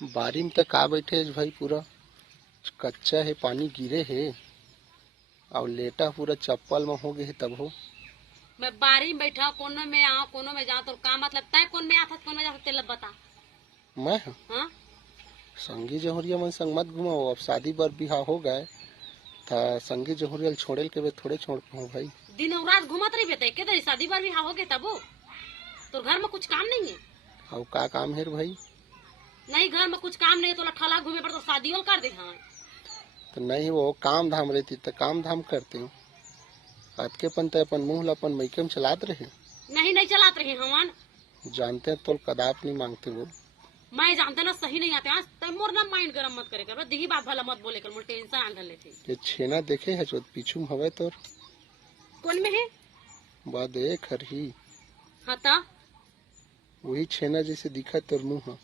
बारी में तक आ बैठे भाई, पूरा कच्चा है, पानी गिरे है और लेटा पूरा चप्पल में हो गए है। तब हो मैं बारी में बैठा, कोनो में आओ कोनो में जाओ, तो का मतलब तय कौन में आता कौन में जाता तेल बता। मैं हाँ संगी जहुरिया मन संग मत घुमाओ। अब शादी बर बिहाव हो गए था, संगी जहुरिया छोड़े के वे थोड़े छोड़ पाऊँ भाई। दिन और रात घूमत रही बेटे के तरी शादी बार भी हो गए तब तो घर में कुछ काम नहीं है। और का काम है भाई? नहीं घर में कुछ काम नहीं है तो ठला घूमे पर तो शादी और कर दे। हाँ तो नहीं, वो काम धाम रहती तो काम धाम करते हो। आज के पन अपन मुँह ला अपन मैके में चलात रहे। नहीं चलाते रहे हवन। जानते हैं तो कदाप नहीं मांगते वो। मैं जानते ना सही नहीं आते। आज मोर ना माइंड गरम मत करे कर दिही बात भला मत बोले कर मोर टेंशन आन लेते। ये छेना देखे है जो पीछू में हवे तो कौन में है? बाद एक हर ही हाँ ता वही छेना जैसे दिखा तोर मुँह।